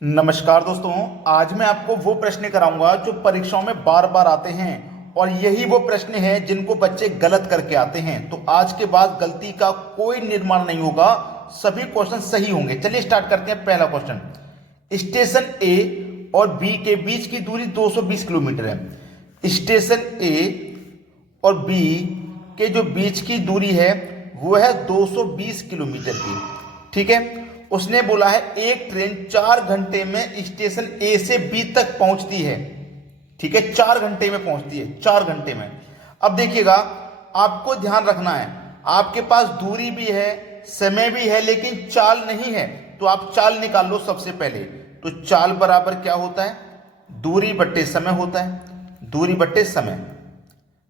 नमस्कार दोस्तों। आज मैं आपको वो प्रश्न कराऊंगा जो परीक्षाओं में बार बार आते हैं और यही वो प्रश्न है जिनको बच्चे गलत करके आते हैं। तो आज के बाद गलती का कोई निर्माण नहीं होगा, सभी क्वेश्चन सही होंगे। चलिए स्टार्ट करते हैं। पहला क्वेश्चन, स्टेशन ए और बी के बीच की दूरी 220 किलोमीटर है। स्टेशन ए और बी के जो बीच की दूरी है वो है 220 किलोमीटर की। ठीक है, उसने बोला है एक ट्रेन 4 घंटे में स्टेशन ए से बी तक पहुंचती है। ठीक है, 4 घंटे में पहुंचती है, 4 घंटे में। अब देखिएगा, आपको ध्यान रखना है, आपके पास दूरी भी है, समय भी है, लेकिन चाल नहीं है। तो आप चाल निकाल लो सबसे पहले। तो चाल बराबर क्या होता है? दूरी बट्टे समय होता है। दूरी बट्टे समय,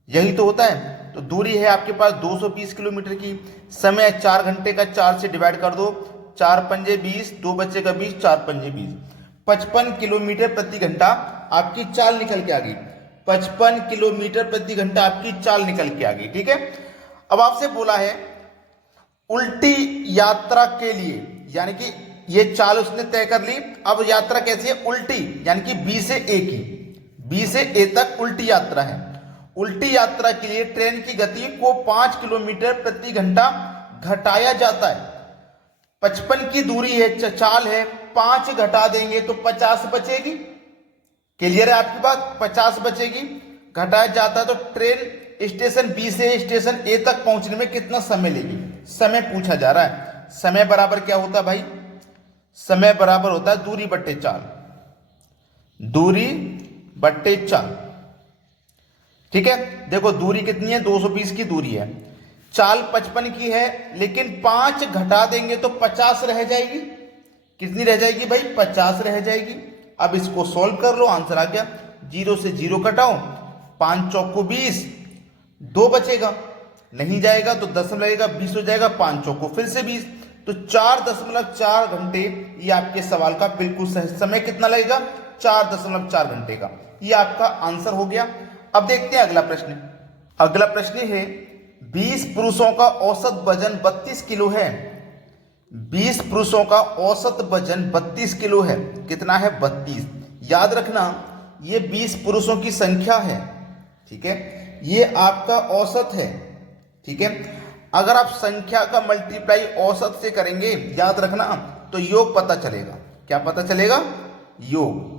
यही तो होता है। तो दूरी है आपके पास 220 किलोमीटर की, समय 4 घंटे का, 4 से डिवाइड कर दो, 4 पंजे 20, 2 बच्चे का 20, 4 पंजे 20, 55 किलोमीटर प्रति घंटा आपकी चाल निकल के आ गई। 55 किलोमीटर प्रति घंटा आपकी चाल निकल के आ गई। ठीक है, अब आपसे बोला है उल्टी यात्रा के लिए, यानी कि ये चाल उसने तय कर ली। अब यात्रा कैसी है? उल्टी, यानी कि बी से ए की, बी से ए तक उल्टी यात्रा है। उल्टी यात्रा के लिए ट्रेन की गति को 5 किलोमीटर प्रति घंटा घटाया जाता है। 55 की दूरी है, चाल है, 5 घटा देंगे तो 50 बचेगी। क्लियर है आपकी बात? 50 बचेगी। घटाया जाता है तो ट्रेन स्टेशन बी से स्टेशन ए तक पहुंचने में कितना समय लेगी? समय पूछा जा रहा है। समय बराबर क्या होता है भाई? समय बराबर होता है दूरी बट्टे चाल, दूरी बट्टे चाल। ठीक है, देखो दूरी कितनी है? 220 की दूरी है, चाल 55 की है, लेकिन 5 घटा देंगे तो 50 रह जाएगी। कितनी रह जाएगी भाई? 50 रह जाएगी। अब इसको सॉल्व कर लो, आंसर आ गया। 0 से 0 घटाओ, 5 चौको 20, 2 बचेगा, नहीं जाएगा तो 10 लगेगा, 20 हो जाएगा, 5 चौको फिर से 20, तो 4.4 घंटे। ये आपके सवाल का बिल्कुल सही समय कितना लगेगा? 4.4 घंटे का। ये आपका आंसर हो गया। अब देखते हैं अगला प्रश्न। अगला प्रश्न है 20 पुरुषों का औसत वजन 32 किलो है। 20 पुरुषों का औसत वजन 32 किलो है। कितना है? 32। याद रखना, ये 20 पुरुषों की संख्या है। ठीक है, ये आपका औसत है। ठीक है, अगर आप संख्या का मल्टीप्लाई औसत से करेंगे, याद रखना, तो योग पता चलेगा। क्या पता चलेगा? योग।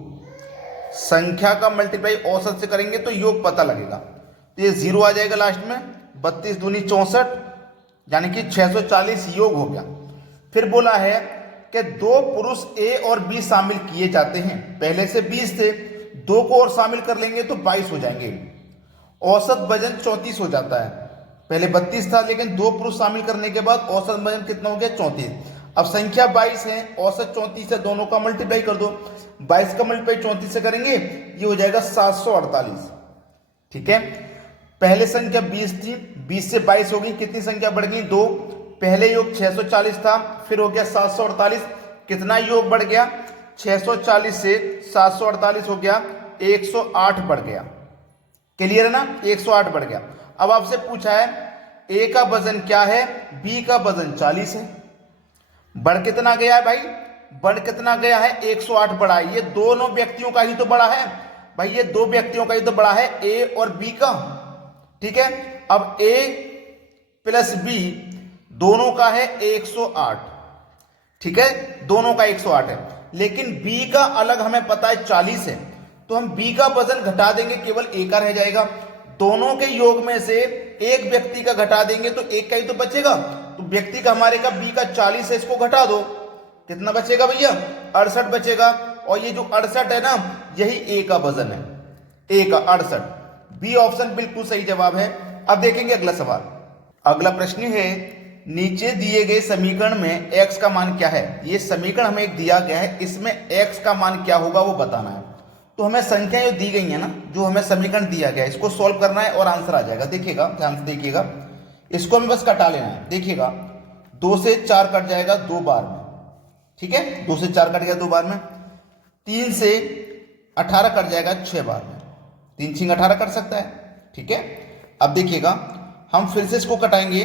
संख्या का मल्टीप्लाई औसत से करेंगे तो योग पता लगेगा। तो ये 0 आ जाएगा लास्ट में, 32 दूनी 64, यानी कि 640 योग हो गया। फिर बोला है कि 2 पुरुष ए और बी शामिल किए जाते हैं। पहले से 20 थे, 2 को और शामिल कर लेंगे तो 22 हो जाएंगे। औसत वजन 34 हो जाता है। पहले 32 था, लेकिन 2 पुरुष शामिल करने के बाद औसत वजन कितना हो गया? 34। अब संख्या 22 है, औसत 34 है, दोनों का मल्टीप्लाई कर दो। 22 का मल्टीप्लाई 34 से करेंगे, ये हो जाएगा 748। ठीक है, पहले संख्या 20 थी, 20 से 22 हो गई, कितनी संख्या बढ़ गई? 2। पहले योग 640 था, फिर हो गया 748। कितना योग बढ़ गया? 640 से 748 हो गया, 108 बढ़ गया। क्लियर है ना? 108 बढ़ गया। अब आपसे पूछा है ए का वजन क्या है, बी का वजन 40 है। बढ़ कितना गया है भाई? बढ़ कितना गया है? 108 बढ़ा है। ये दोनों व्यक्तियों का ही तो बढ़ा है भाई, ये 2 व्यक्तियों का ही तो बढ़ा है, ए और बी का। ठीक है, अब ए प्लस बी दोनों का है 108। ठीक है, दोनों का 108 है, लेकिन बी का अलग हमें पता है 40 है। तो हम बी का वजन घटा देंगे, केवल ए का रह जाएगा। दोनों के योग में से एक व्यक्ति का घटा देंगे तो एक का ही तो बचेगा। तो व्यक्ति का हमारे का बी का 40 है, इसको घटा दो, कितना बचेगा भैया? 68 बचेगा। और ये जो 68 है ना, यही ए का वजन है, ए का 68। बी ऑप्शन बिल्कुल सही जवाब है। अब देखेंगे अगला सवाल। अगला प्रश्न है नीचे दिए गए समीकरण में x का मान क्या है? ये समीकरण हमें एक दिया गया है, इसमें x का मान क्या होगा वो बताना है। तो हमें संख्या जो दी गई है ना, जो हमें समीकरण दिया गया है, इसको सॉल्व करना है और आंसर आ जाएगा। देखिएगा, ध्यान से देखिएगा, इसको हमें बस कटा लेना है। देखिएगा, 2 से 4 कट जाएगा 2 बार में। ठीक है, 2 से 4 कट गया 2 बार में। 3 से 18 कट जाएगा 6 बार में। 3 छिंग 18 कट सकता है। ठीक है, अब देखिएगा, हम फिर से इसको कटाएंगे।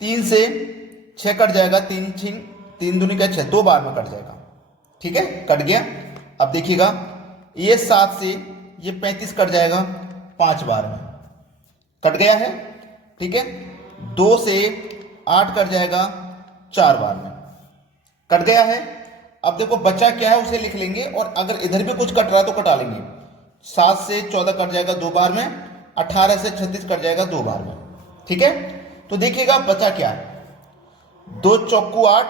3 से 6 कट जाएगा, 3 छिंग 3 दूनी का 6, 2 बार में कट जाएगा। ठीक है, कट गया। अब देखिएगा ये 7 से ये 35 कट जाएगा 5 बार में, कट गया है। ठीक है, 2 से 8 कट जाएगा 4 बार में, कट गया है। अब देखो बचा क्या है उसे लिख लेंगे, और अगर इधर भी कुछ कट रहा है तो कटा लेंगे। 7 से 14 कट जाएगा 2 बार में, 18 से 36 कट जाएगा 2 बार में। ठीक है, तो देखिएगा बचा क्या है, 2 चौकू 8,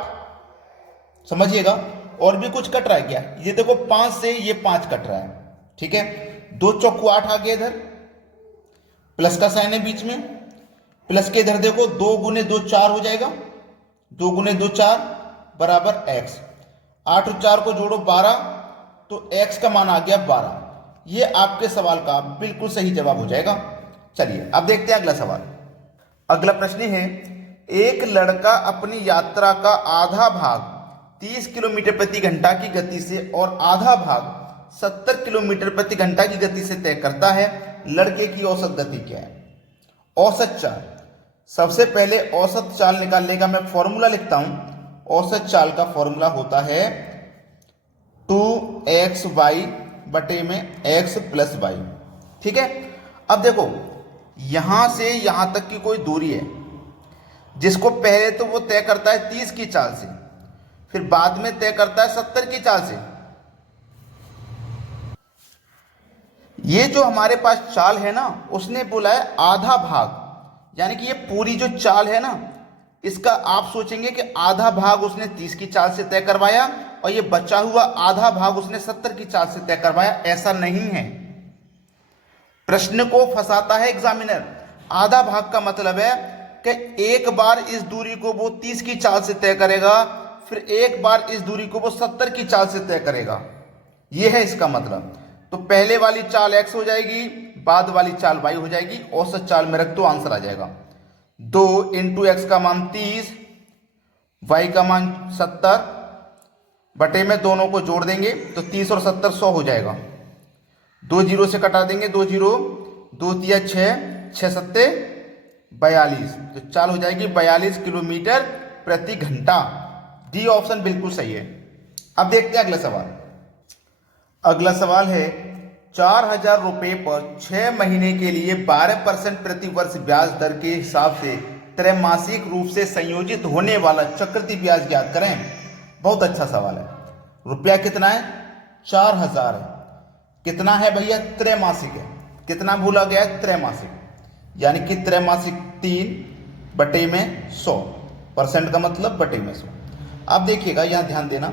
समझिएगा। और भी कुछ कट रहा है क्या, ये देखो 5 से ये 5 कट रहा है। ठीक है, 2 चौकू 8 आ गया, इधर प्लस का साइन है बीच में, प्लस के इधर देखो 2 गुने 2 4 हो जाएगा, 2 गुने 2 4 बराबर x। 8 और 4 को जोड़ो 12, तो x का मान आ गया 12। ये आपके सवाल का बिल्कुल सही जवाब हो जाएगा। चलिए अब देखते हैं अगला सवाल। अगला प्रश्न है, एक लड़का अपनी यात्रा का आधा भाग 30 किलोमीटर प्रति घंटा की गति से और आधा भाग 70 किलोमीटर प्रति घंटा की गति से तय करता है। लड़के की औसत गति क्या है? औसत चाल। सबसे पहले औसत चाल निकालने का मैं फॉर्मूला लिखता हूं। औसत चाल का फॉर्मूला होता है 2xy बटे में x प्लस y। ठीक है, अब देखो यहां से यहां तक की कोई दूरी है, जिसको पहले तो वो तय करता है 30 की चाल से, फिर बाद में तय करता है 70 की चाल से। ये जो हमारे पास चाल है ना, उसने बोला है आधा भाग, यानी कि ये पूरी जो चाल है ना, इसका आप सोचेंगे कि आधा भाग उसने 30 की चाल से तय करवाया और ये बचा हुआ आधा भाग उसने 70 की चाल से तय करवाया। ऐसा नहीं है, प्रश्न को फंसाता है एग्जामिनर। आधा भाग का मतलब है कि एक बार इस दूरी को वो 30 की चाल से तय करेगा, फिर एक बार इस दूरी को वो 70 की चाल से तय करेगा। यह है इसका मतलब। तो पहले वाली चाल x हो जाएगी, बाद वाली चाल y हो जाएगी। औसत चाल में रख दो, आंसर आ जाएगा 2 इंटू एक्स का मान 30, y का मान 70 बटे में दोनों को जोड़ देंगे तो 30 और 70 100 हो जाएगा। 2 जीरो से कटा देंगे, 2 जीरो 2 तिया 6, 6 सत्ते 42, तो चाल हो जाएगी 42 किलोमीटर प्रति घंटा। डी ऑप्शन बिल्कुल सही है। अब देखते हैं अगला सवाल। अगला सवाल है, 4000 रुपये पर 6 महीने के लिए 12% प्रति वर्ष ब्याज दर के हिसाब से त्रैमासिक रूप से संयोजित होने वाला चक्रवृद्धि ब्याज ज्ञात करें। बहुत अच्छा सवाल है। रुपया कितना है? 4000 है। कितना है भैया? त्रैमासिक है। कितना भूला गया है? त्रैमासिक, यानी कि त्रैमासिक 3 बटे में 100%, का मतलब बटे में 100। अब देखिएगा यहाँ ध्यान देना,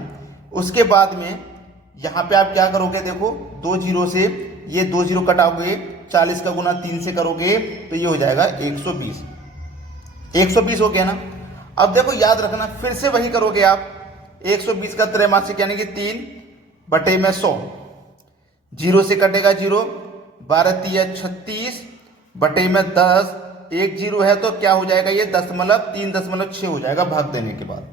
उसके बाद में यहाँ पे आप क्या करोगे, देखो 2 जीरो से ये 2 जीरो कटाओगे, 40 का गुना 3 से करोगे तो ये हो जाएगा 120। 120 हो गया ना। अब देखो याद रखना, फिर से वही करोगे आप, 120 का त्रैमासिक यानी कि 3 बटे में 100, जीरो से कटेगा जीरो, 12 तिया 36 बटे में 10, एक जीरो है तो क्या हो जाएगा ये 3.6 हो जाएगा भाग देने के बाद।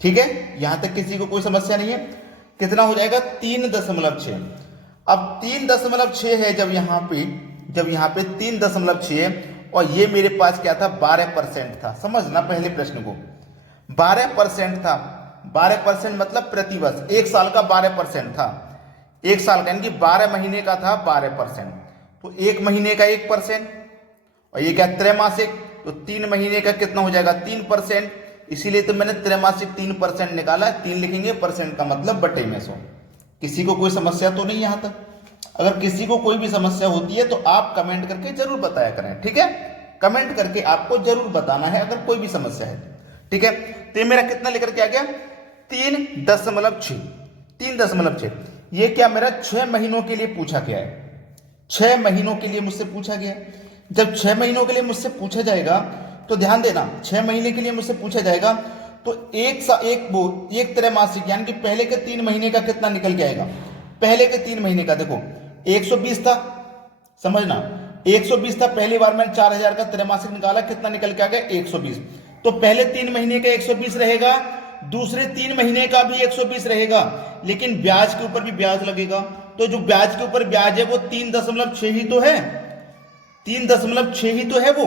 ठीक है, यहां तक किसी को कोई समस्या नहीं है। कितना हो जाएगा? 3.6। अब 3.6 है जब यहाँ पे 3.6 है, और ये मेरे पास क्या था? 12% था। समझना पहले प्रश्न को, 12% था। 12% मतलब प्रतिवर्ष, एक साल का 12% था। एक साल का यानी कि 12 महीने का था 12%, तो एक महीने का 1%, और ये क्या? त्रैमासिक, तो 3 महीने का कितना हो जाएगा? 3%। इसीलिए तो मैंने त्रैमासिक 3% निकाला। 3 लिखेंगे, परसेंट का मतलब बटे में 100। किसी को कोई समस्या तो नहीं यहाँ तक? अगर किसी को कोई भी समस्या होती है तो आप कमेंट करके जरूर बताया करें। ठीक है, कमेंट करके आपको जरूर बताना है अगर कोई भी समस्या है। ठीक है, तो ये मेरा कितना लेकर के आ गया? 3.6। 3.6 ये क्या मेरा 6 महीनों के लिए पूछा गया है। 6 महीनों के लिए मुझसे पूछा गया है। जब 6 महीनों के लिए मुझसे पूछा जाएगा तो ध्यान देना, 6 महीने के लिए मुझसे पूछा जाएगा तो एक त्रैमासिक यानी कि पहले के 3 महीने का कितना निकल के आएगा? पहले के 3 महीने का देखो 120 था, समझना 120 था। पहली बार मैंने 4000 का त्रैमासिक निकाला, कितना निकल के आ गया? 120। तो पहले 3 महीने का 120 रहेगा, दूसरे 3 महीने का भी 120 रहेगा, लेकिन ब्याज के ऊपर भी ब्याज लगेगा। तो जो ब्याज के ऊपर ब्याज है वो 3.6 ही तो है, 3.6 ही तो है वो।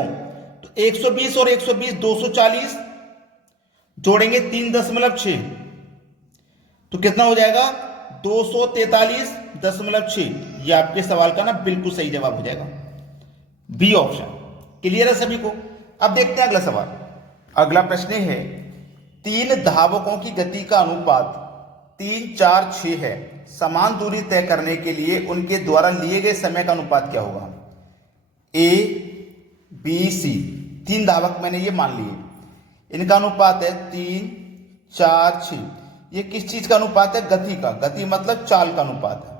तो 120 और 120 240 जोड़ेंगे 3.6, तो कितना हो जाएगा 243.6। ये आपके सवाल का ना बिल्कुल सही जवाब हो जाएगा, बी ऑप्शन। क्लियर है सभी को? अब देखते हैं अगला सवाल। अगला प्रश्न है, 3 धावकों की गति का अनुपात 3, 4, 6 है। समान दूरी तय करने के लिए उनके द्वारा लिए गए समय का अनुपात क्या होगा? ए, बी, सी। 3 धावक मैंने ये मान लिए, इनका अनुपात है 3, 4, 6। ये किस चीज का अनुपात है? गति का। गति मतलब चाल का अनुपात है।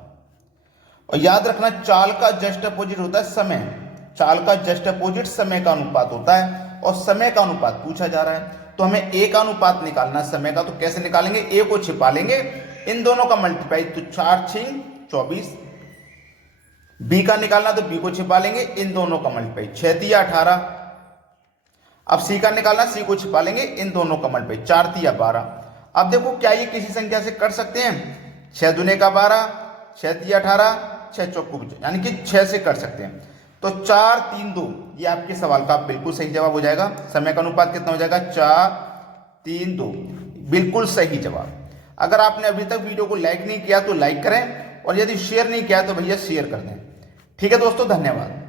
और याद रखना, चाल का जस्ट अपोजिट होता है समय। चाल का जस्ट अपोजिट समय का अनुपात होता है, और समय का अनुपात पूछा जा रहा है। तो हमें ए का अनुपात निकालना है समय का। तो कैसे निकालेंगे? ए को छिपा लेंगे, इन दोनों का मल्टीप्लाई, तो 4, 6, 24। बी का निकालना, तो बी को छिपा लेंगे, इन दोनों का मल्टीप्लाई, 6 तिया 18। अब सी का निकालना, सी को छिपा लेंगे, इन दोनों का मल्टीप्लाई, 4 तिया 12। अब देखो, क्या ये किसी संख्या से कर सकते हैं? 6 दूने का 12, 6 तिया 18, 6 चौको, यानी कि 6 से कर सकते हैं। तो 4, 3, 2, ये आपके सवाल का बिल्कुल सही जवाब हो जाएगा। समय का अनुपात कितना हो जाएगा? 4, 3, 2, बिल्कुल सही जवाब। अगर आपने अभी तक वीडियो को लाइक नहीं किया तो लाइक करें, और यदि शेयर नहीं किया तो भैया शेयर कर दें। ठीक है दोस्तों, धन्यवाद।